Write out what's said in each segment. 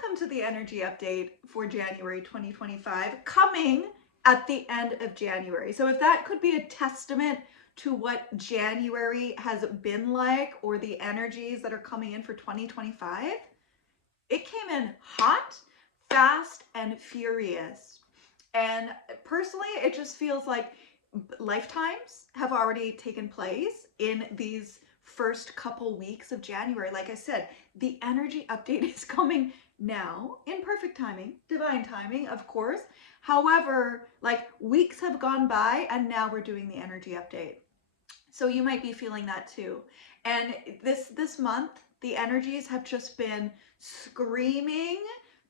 welcome to the energy update for January 2025, coming at the end of January. So if that could be a testament to what January has been like, or the energies that are coming in for 2025, it came in hot, fast, and furious. And personally, it just feels like lifetimes have already taken place in these first couple weeks of January. Like I said, the energy update is coming now in perfect timing, divine timing, of course. However, like weeks have gone by and now we're doing the energy update. So you might be feeling that too. And this month, the energies have just been screaming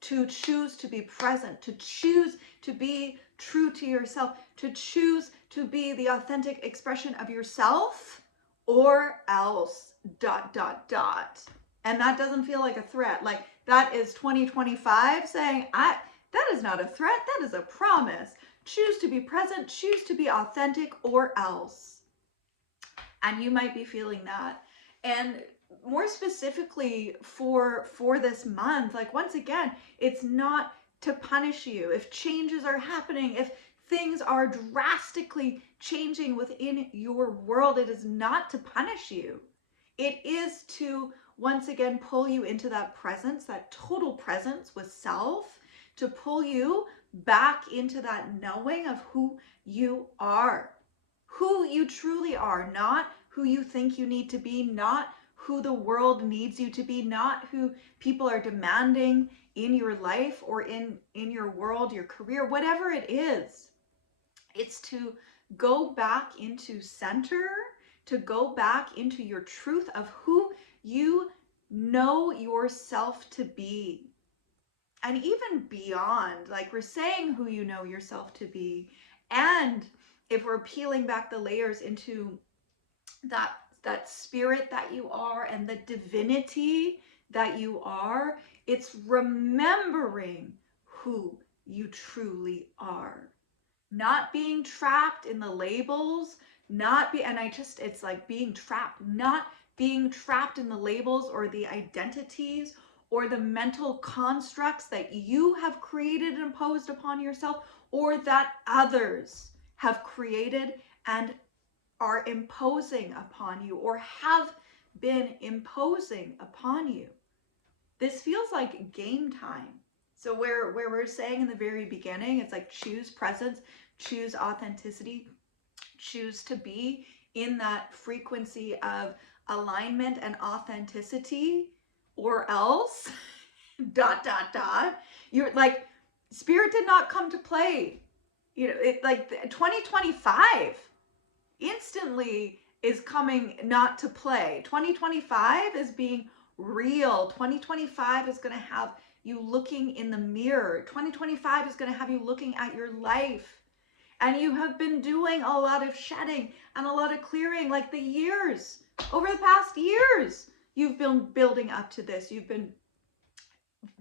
to choose to be present, to choose to be true to yourself, to choose to be the authentic expression of yourself, or else ... And that doesn't feel like a threat. Like that is 2025 saying, that is not a threat, that is a promise. Choose to be present, choose to be authentic, or else. And you might be feeling that. And more specifically for this month, like once again, it's not to punish you. If changes are happening, if things are drastically changing within your world, it is not to punish you. It is to once again pull you into that presence, that total presence with self, to pull you back into that knowing of who you are, who you truly are, not who you think you need to be, not who the world needs you to be, not who people are demanding in your life or in your world, your career, whatever it is. It's to go back into center, to go back into your truth of who you know yourself to be. And even beyond, like we're saying who you know yourself to be. And if we're peeling back the layers into that spirit that you are and the divinity that you are, it's remembering who you truly are. Not being trapped in the labels, it's like being trapped, not being trapped in the labels or the identities or the mental constructs that you have created and imposed upon yourself, or that others have created and are imposing upon you, or have been imposing upon you. This feels like game time. So where we're saying in the very beginning, it's like choose presence, choose authenticity, choose to be in that frequency of alignment and authenticity, or else ... You're like, spirit did not come to play. You know, it like 2025 instantly is coming not to play. 2025 is being real. 2025 is going to have you looking in the mirror. 2025 is going to have you looking at your life. And you have been doing a lot of shedding and a lot of clearing, like the years, over the past years. You've been building up to this. You've been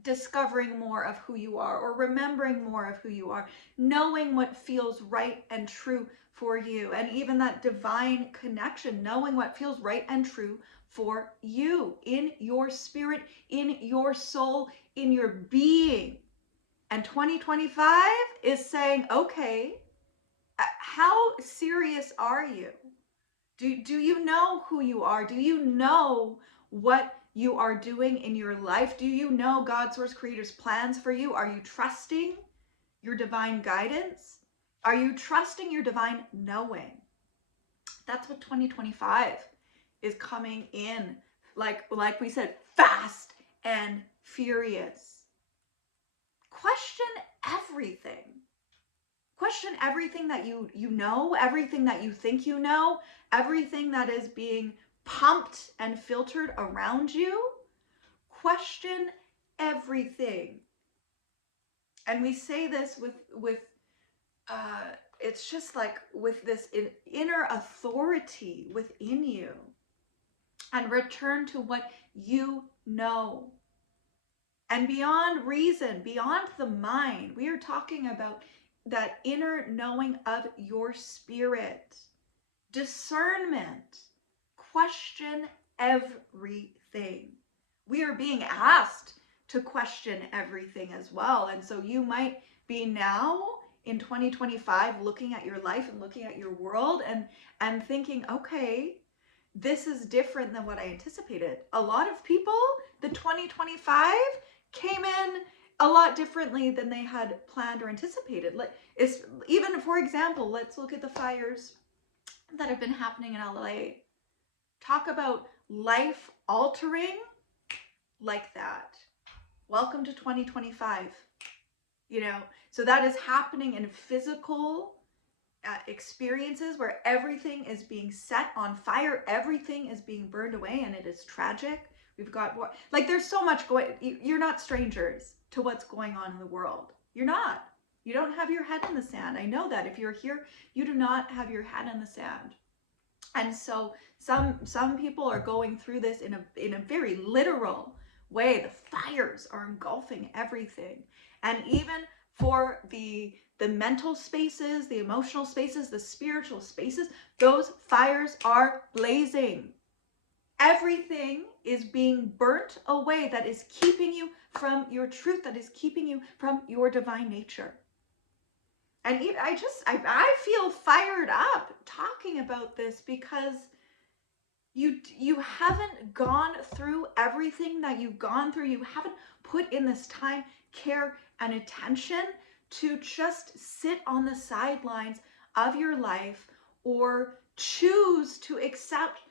discovering more of who you are, or remembering more of who you are, knowing what feels right and true for you, and even that divine connection, knowing what feels right and true for you in your spirit, in your soul, in your being. And 2025 is saying, okay, how serious are you? Do you know who you are? Do you know what you are doing in your life? Do you know God, Source, Creator's plans for you? Are you trusting your divine guidance? Are you trusting your divine knowing? That's what 2025 is coming in, like we said, fast and furious. Question everything. Question everything that you know, everything that you think you know, everything that is being pumped and filtered around you. Question everything. And we say this with it's just like with this inner authority within you. And return to what you know. And beyond reason, beyond the mind, we are talking about that inner knowing of your spirit. Discernment. Question everything. We are being asked to question everything as well. And so you might be now in 2025 looking at your life and looking at your world and thinking, okay, this is different than what I anticipated. A lot of people, the 2025 came in a lot differently than they had planned or anticipated. Even, for example, let's look at the fires that have been happening in LA. Talk about life altering like that. Welcome to 2025. So that is happening in physical experiences where everything is being set on fire, everything is being burned away, and it is tragic. We've got there's so much going. You're not strangers to what's going on in the world. You're not. You don't have your head in the sand. I know that. If you're here, you do not have your head in the sand. And so some people are going through this in a very literal way. The fires are engulfing everything. And even for the mental spaces, the emotional spaces, the spiritual spaces, those fires are blazing. Everything is being burnt away that is keeping you from your truth, that is keeping you from your divine nature. And I feel fired up talking about this because you haven't gone through everything that you've gone through. You haven't put in this time, care, and attention to just sit on the sidelines of your life or choose to accept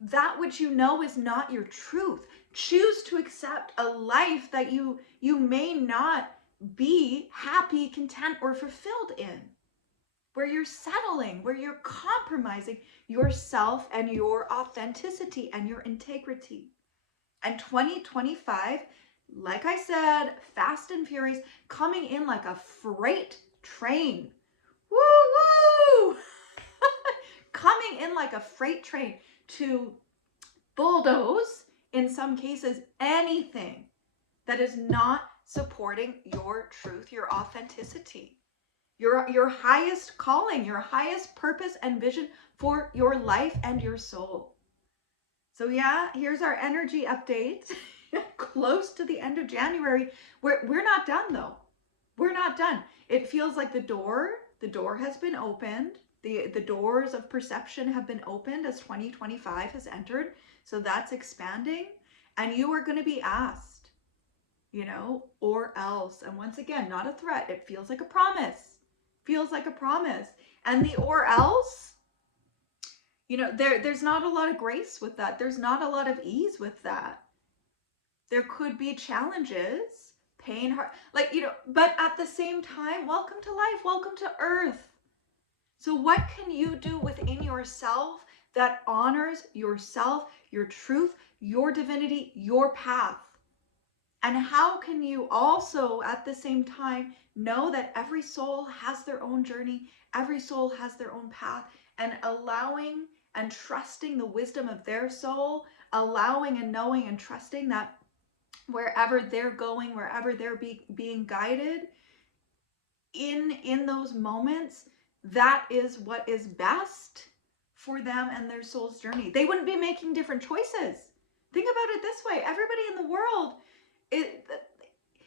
that which you know is not your truth. Choose to accept a life that you may not be happy, content, or fulfilled in, where you're settling, where you're compromising yourself and your authenticity and your integrity. And 2025, like I said, fast and furious, coming in like a freight train. Woo woo! Coming in like a freight train to bulldoze, in some cases, anything that is not supporting your truth, your authenticity, your highest calling, your highest purpose and vision for your life and your soul. So yeah, here's our energy update. Close to the end of January. We're not done though. We're not done. It feels like the door has been opened. The doors of perception have been opened as 2025 has entered. So that's expanding. And you are going to be asked, or else. And once again, not a threat. It feels like a promise. Feels like a promise. And the or else, there's not a lot of grace with that. There's not a lot of ease with that. There could be challenges, pain, heart, but at the same time, welcome to life, welcome to earth. So what can you do within yourself that honors yourself, your truth, your divinity, your path? And how can you also at the same time know that every soul has their own journey, every soul has their own path, and allowing and trusting the wisdom of their soul, allowing and knowing and trusting that wherever they're going, wherever they're being guided in those moments, that is what is best for them and their soul's journey. They wouldn't be making different choices. Think about it this way. Everybody in the world,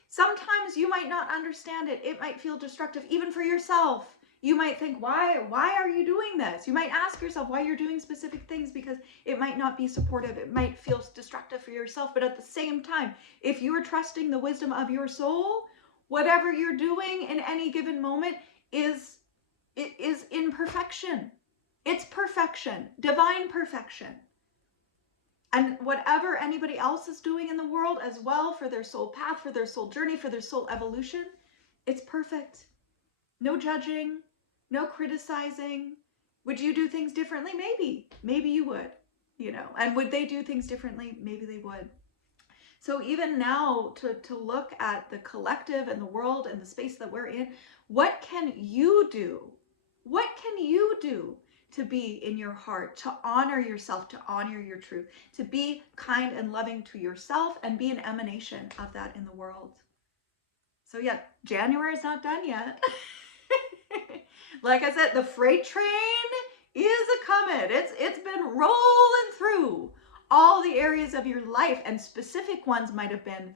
sometimes you might not understand it. It might feel destructive, even for yourself. You might think, why are you doing this? You might ask yourself why you're doing specific things because it might not be supportive. It might feel destructive for yourself. But at the same time, if you are trusting the wisdom of your soul, whatever you're doing in any given moment is in perfection. It's perfection, divine perfection. And whatever anybody else is doing in the world as well for their soul path, for their soul journey, for their soul evolution, it's perfect. No judging, no criticizing. Would you do things differently? Maybe you would, and would they do things differently? Maybe they would. So even now to look at the collective and the world and the space that we're in, what can you do? What can you do to be in your heart, to honor yourself, to honor your truth, to be kind and loving to yourself and be an emanation of that in the world? So yeah, January is not done yet. Like I said, the freight train is a coming. It's been rolling through all the areas of your life, and specific ones might have been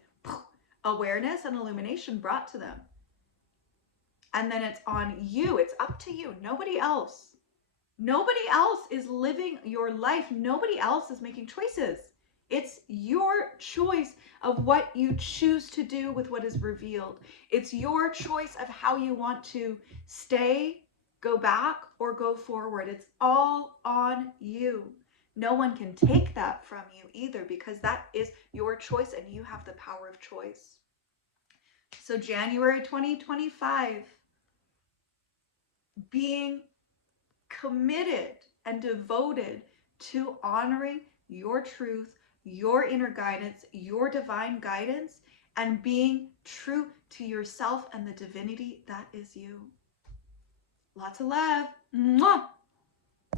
awareness and illumination brought to them. And then it's on you. It's up to you. Nobody else. Nobody else is living your life. Nobody else is making choices. It's your choice of what you choose to do with what is revealed. It's your choice of how you want to stay, go back, or go forward. It's all on you. No one can take that from you either, because that is your choice and you have the power of choice. So January 2025, being committed and devoted to honoring your truth, your inner guidance, your divine guidance, and being true to yourself and the divinity that is you. Lots of love. Mwah!